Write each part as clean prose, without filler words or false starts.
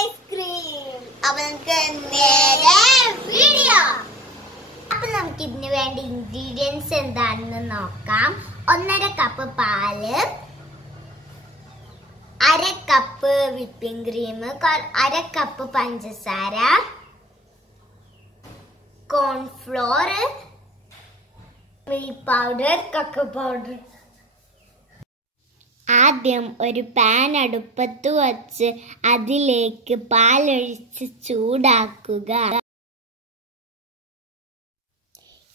Ice cream. അപ്പൊ നമുക്ക് നേരെ വീഡിയോ. അപ്പൊ നമുക്ക് ഇതിന് വേണ്ട ഇൻഗ്രീഡിയൻസ് എന്താണെന്ന് നോക്കാം. 1.5 കപ്പ് പാല്, 1/2 കപ്പ് വിപ്പിംഗ് ക്രീം, 1/2 കപ്പ് പഞ്ചസാര, cornflour, milk powder, cocoa powder. ആദ്യം ഒരു പാൻ അടുപ്പത്ത് വച്ച് അതിലേക്ക് പാലൊഴിച്ച് ചൂടാക്കുക.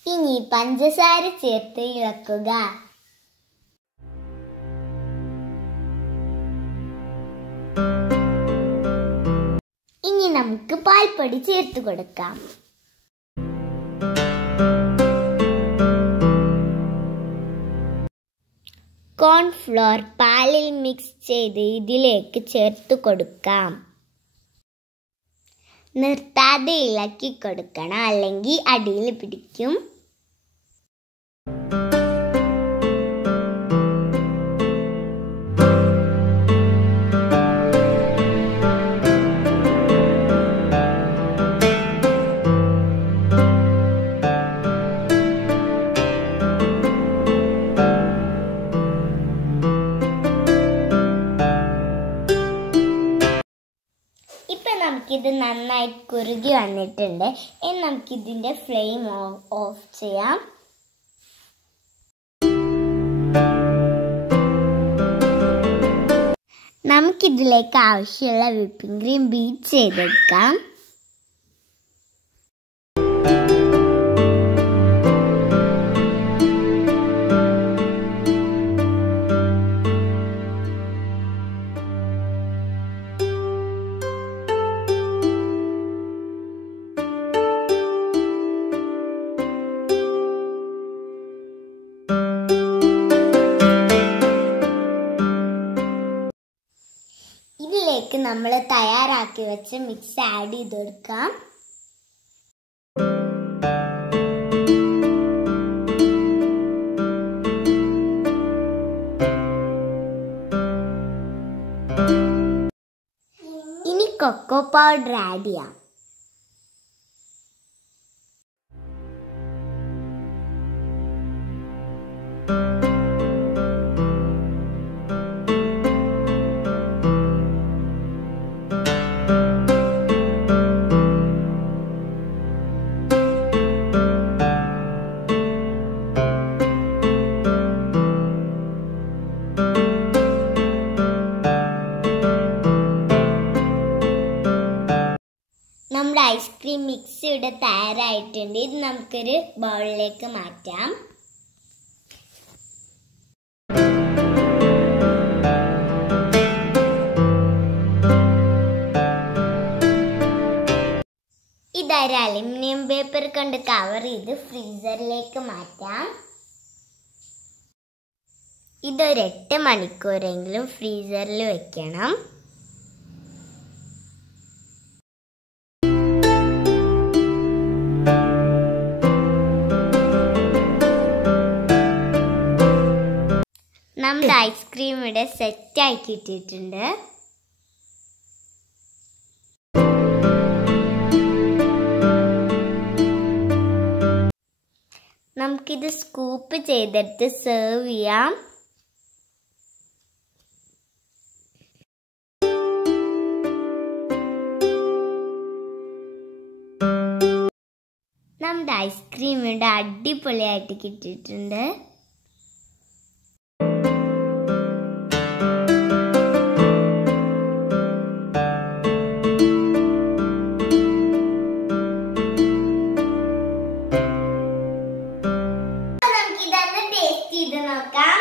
ഇനി പഞ്ചസാര ചേർത്ത് ഇളക്കുക. ഇനി നമുക്ക് പാൽപ്പൊടി ചേർത്ത് കൊടുക്കാം. കോൺഫ്ലോർ പാലിൽ മിക്സ് ചെയ്ത് ഇതിലേക്ക് ചേർത്ത് കൊടുക്കാം. നിർത്താതെ ഇളക്കി കൊടുക്കണം, അല്ലെങ്കിൽ അടിയിൽ പിടിക്കും. നമുക്കിത് നന്നായിട്ട് കുറുകി വന്നിട്ടുണ്ട്. ഇനി നമുക്കിതിൻ്റെ ഫ്ലെയിം ഓഫ് ചെയ്യാം. നമുക്കിതിലേക്ക് ആവശ്യമുള്ള വിപ്പിംഗ് ക്രീം ബീറ്റ് ചെയ്തെടുക്കാം. ഇതിലേക്ക് നമ്മൾ തയ്യാറാക്കി വെച്ച മിക്സ് ആഡ് ചെയ്ത് കൊടുക്കാം. ഇനി കൊക്കോ പൗഡർ ആഡ് ചെയ്യാം. നമ്മുടെ ഐസ്ക്രീം മിക്സ് ഇവിടെ തയ്യാറായിട്ടുണ്ട്. ഇത് നമുക്കൊരു ബൗളിലേക്ക് മാറ്റാം. ഇതൊരു അലുമിനിയം പേപ്പർ കൊണ്ട് കവർ ചെയ്ത് ഫ്രീസറിലേക്ക് മാറ്റാം. ഇതൊരു 8 മണിക്കൂറെങ്കിലും ഫ്രീസറിൽ വെക്കണം. നമ്മുടെ ഐസ്ക്രീം ഇവിടെ സെറ്റ് ആക്കിയിട്ടിട്ടുണ്ട്. നമുക്കിത് സ്കൂപ്പ് ചെയ്തെടുത്ത് സെർവ് ചെയ്യാം. നമ്മുടെ ഐസ്ക്രീം ഇവിടെ അടിപൊളിയായിട്ട് കിട്ടിയിട്ടുണ്ട്. ഇത് നോക്കാം.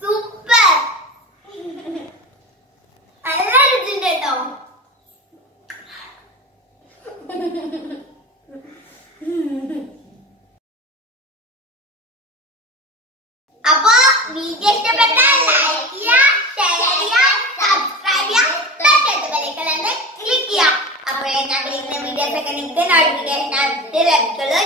സൂപ്പർ, നല്ല രുചിയുണ്ട് കേട്ടോ. അപ്പൊ വീഡിയോ ഇഷ്ടപ്പെട്ടാൽ ലൈക്ക് ചെയ്യുക, ഷെയർ ചെയ്യുക, സബ്സ്ക്രൈബ് ചെയ്യുക, തൊട്ടടുത്ത ബെൽ ഐക്കൺ ക്ലിക്ക് ചെയ്യുക. അപ്പോഴേ വീഡിയോസ് ഒക്കെ നിങ്ങൾക്ക് നോട്ടിഫിക്കേഷൻ ലഭിക്കുള്ളൂ.